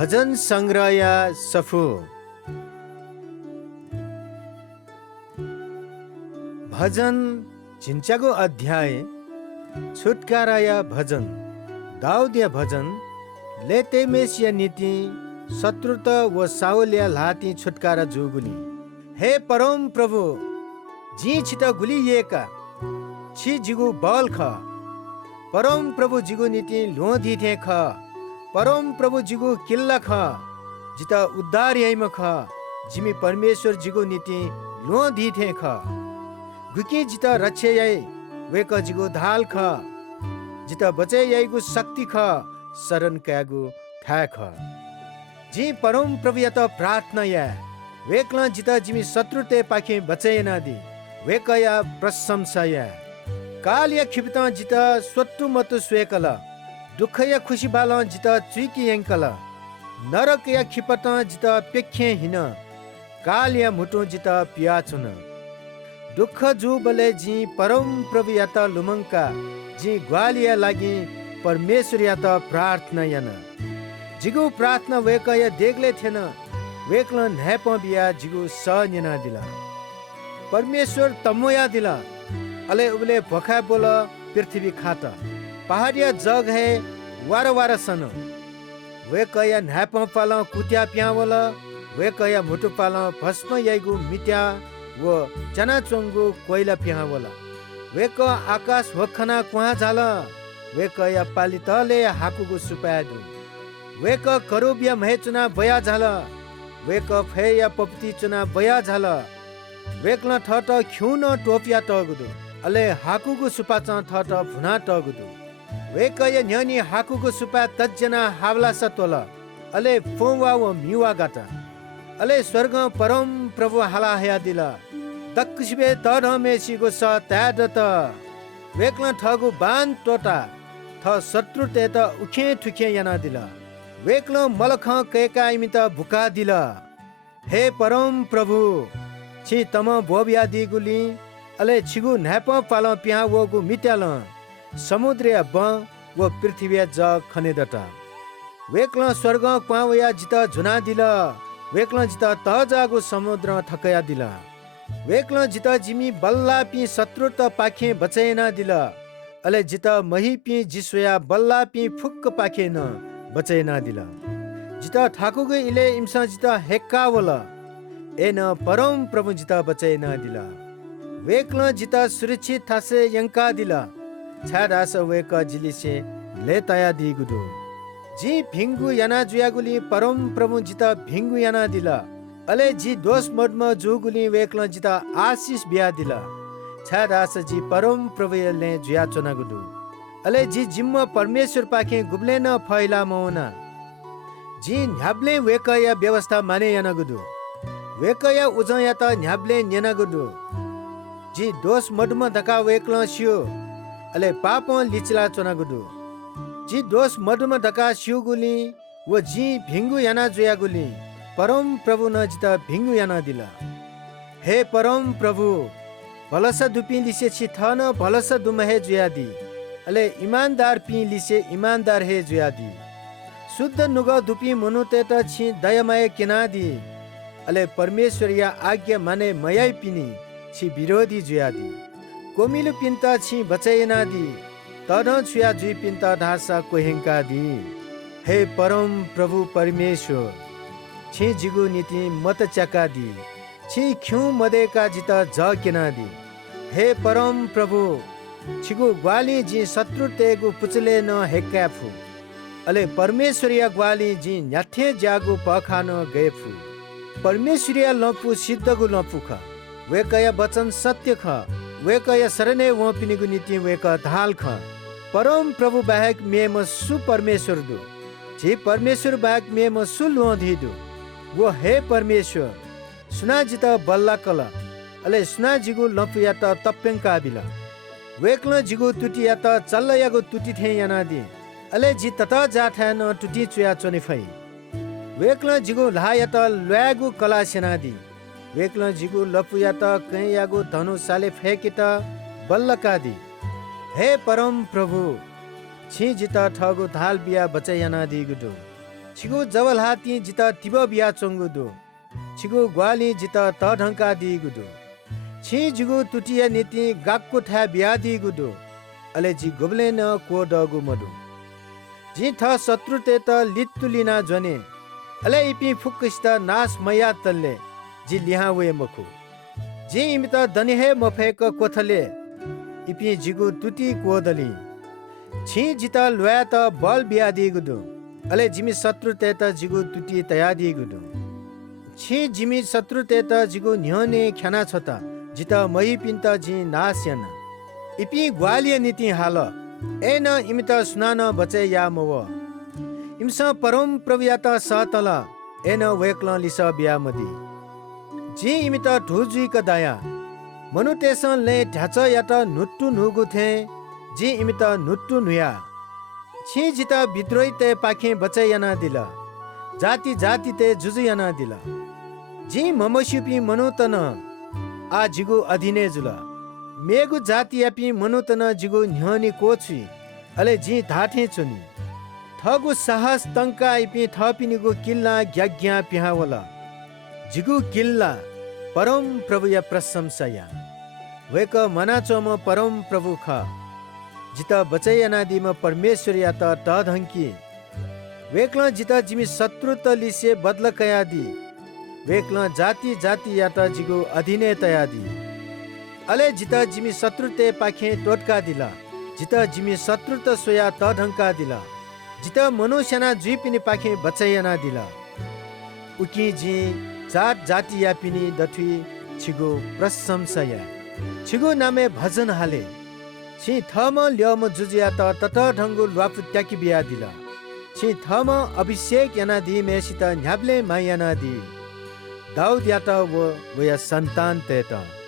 भजन संग्रहया सफु भजन चिन्चाको अध्याय छुटकाराया भजन दाउदिया भजन लेतेमेसिया नीति शत्रुत व साउलिया लाती छुटकारा जुगुली। हे परम प्रभु जी छिट गुलिएका छि जिगु बल ख परम प्रभु जिगु नीति लोधी थे ख परम प्रभु जिगु किल्ला ख जिता उद्धार यैम ख जिमी परमेश्वर जिगु नीति लोधी थे ख गुकी जिता रक्षे यै वेक जिगु धाल ख जिता बचे यैगु शक्ति ख शरण क्यागु था ख जी परम प्रभु यत प्रार्थना या वेकला जिता जिमी शत्रुते पाखे बचे नादी वेकया प्रशंसा या काल या खिपता जिता स्वत्तु मत स्वेकला दुख या खुशी बाल जिता चुकी यंकला नरक या खिपता जिता पेखे हिन काल या मुटो जिता पियाचुन दुख जु बले जी परम प्रभु यात लुमंका जी ग्वालिया लागि परमेश्वर यात प्रार्थना यान जिगु प्रार्थना वेक या देगले थेन वेकल नैप बिया जिगु सन्यना दिला परमेश्वर तमोया दिला अले उबले भखा बोल पृथ्वी खाता पहाड़िया जग है वार वार सन वे कया नैप पाल कुत्या प्यावल वे कया मुटु पाल भस्म याइगु मिट्या व चना चोंगु कोइला प्यावल वे क आकाश वखना कुहा झाल वे कया पालितले हाकुगु सुपादु वे क करुबिया महेचुना बया झाल वे क फेया पप्ती चुना बया झाल वेकल ठट खिउन टोपिया टगुदु अले हाकुगु सुपा ठट भुना टगुदु वेकय न्यानी हाकुगु सुपा तजना हावला सतोल अले फोवा व मिवा गाटा अले स्वर्ग परम प्रभु हाला हया दिला दक्सिबे तढमेसिगु स त्यादत वेकल ठगु बान टोटा थ शत्रु ते त उखे ठुखे याना दिला वेकल मलख केका इमित भुका दिला। हे परम प्रभु छि तम बोबिया दिगुली अले छिगु नैप पाल प्या वगु मिट्याल समुद्र ब व पृथ्वी ज खनेदटा वेकल स्वर्ग क्वावया जित झुना दिल वेकल जित तजागु समुद्र थकया दिल वेकल जित जिमी बल्ला पि शत्रु त पाखे बचैना दिल अले जित मही पि जिसोया बल्ला पि फुक्क पाखे न बचैना दिल जित ठाकुगु इले इमसा जित हेक्कावल एन परम प्रभु जित बचैना दिल वेकल जित सुरक्षित थासे यंका दिल छादास वेक जिलिसे लेताया दिगुदु जी भिंगु याना जुयागुली परम प्रभु जिता भिंगु याना दिला अले जी दोष मडम जुगुली वेकल जिता आशीष बिया दिला छादास जी परम प्रभु ले जुया चोनागुदु अले जी जिम्म परमेश्वर पाखे गुब्ले न फैला मौना जी न्याब्ले वेकया व्यवस्था माने यानागुदु वेकया उजया त न्याब्ले न्यानागुदु जी दोष मडम धका वेकल सियो अले पाप लिचला चोनागुदु जी दोष मडुम धका सिउगुली व जी भिंगु याना जुयागुली परम प्रभु न जिता भिंगु याना दिला। हे परम प्रभु भलस दुपी लिसे छि थन भलस दुमहे जुयादी अले ईमानदार पी लिसे ईमानदार हे जुयादी शुद्ध नुग दुपी मनुते त छि दयामय किनादी अले परमेश्वर या आज्ञा माने मयै पिनी छि विरोधी जुयादी कोमिलु पिन्ता छि बचैना दी तड छुया जुई पिन्ता ढासा कोहेंका दी। हे परम प्रभु परमेश्वर छि जिगु नीति मत चका दी छि खिउ मदेका जिता ज किना दी। हे परम प्रभु छिगु ग्वाली जी शत्रु तेगु पुचले न हेक्याफु अले परमेश्वरिया ग्वाली जी न्याथे जागु पखान गएफु परमेश्वरिया लपु सिद्धगु लपु ख वेकया वचन सत्य ख वेकया शरणे वपिनिगु नीति वेक धाल ख परम प्रभु बाहेक मेम सु परमेश्वर दु जे परमेश्वर बाहेक मेम सु लोधी दु वो हे परमेश्वर सुना जिता बल्ला कला अले सुना जिगु लपुया त तप्पेंका बिला वेकल जिगु तुटिया त चल्लयागु तुटी थे याना दि अले जि तता जाथा न तुटी चुया चोने फै वेकल जिगु लाया त ल्यागु कला सेना दि वेकल जिगु लपुया त कयागु धनु साले फेकित बल्लका दि। हे परम प्रभु छि जिता ठगु धाल बिया बचैयाना दिगुदु छिगु जवलहाती जित तिब बिया चोंगुदु छिगु ग्वाली जित त ढंका दिगुदु छि जिगु तुटिया नीति गाक्कु था बिया दिगुदु अले जि गुबले न को डगु मदु जि थ शत्रुते त लित्तुलिना जने अले इपि फुक्किस्त नास मया तल्ले जि लिहा वे मखु जि इमित दनिहे मफेक कोथले इपि जिगु तुति कोदली छि जित लुया त बल बिया दिगुदु अले जिमी शत्रुते त जिगु तुति तया दिगुदु छि जिमी शत्रुते त जिगु न्ह्यने ख्याना छता जित मही पिन्त जि नास्यन इपि ग्वालिय नीति हाल एन इमित सुनान बचे या मव इमस परम प्रव्यात सतल एन वेक्ल लिस बिया मदि जि इमित ढुजुई क दाया मनुतेसन ले ढाच यात नुट्टु नुगु थे जि इमित नुट्टु नुया छि जित विद्रोही ते पाखे बचे याना दिल जाति जाति ते जुजु याना दिल जि ममस्युपि मनुतन आ जिगु अधीने जुल मेगु जाति यापि मनुतन जिगु न्ह्यनि कोछि अले जि धाठे चुनि थगु साहस तंका इपि थपिनिगु किल्ला ग्याग्या पिहावला जिगु किल्ला परम प्रभु या प्रशंसाया वेक मनाचोम परम प्रभु ख जित बचैयनादिम परमेश्वर या त धंकी वेक्ल जित जिमी शत्रु त लिसे बदल कयादी वेक्ल जाति जाति या त जिगु अधीने तयादी अले जित जिमी शत्रु ते पाखे टोटका दिला जित जिमी शत्रु त सोया त ढंका दिला जित मनुष्यना जुइ पिनि पाखे बचैयना दिला उकी जी जात जाति या पिनि दथुई छिगु प्रशंसाया छिगु नामे भजन हाले छि थम ल्यम जुजिया त तत ढंगु ल्वाफु त्याकी बिया दिला छि थम अभिषेक याना दि मेसित न्याब्ले मायाना दि दाउद या त व या सन्तान ते त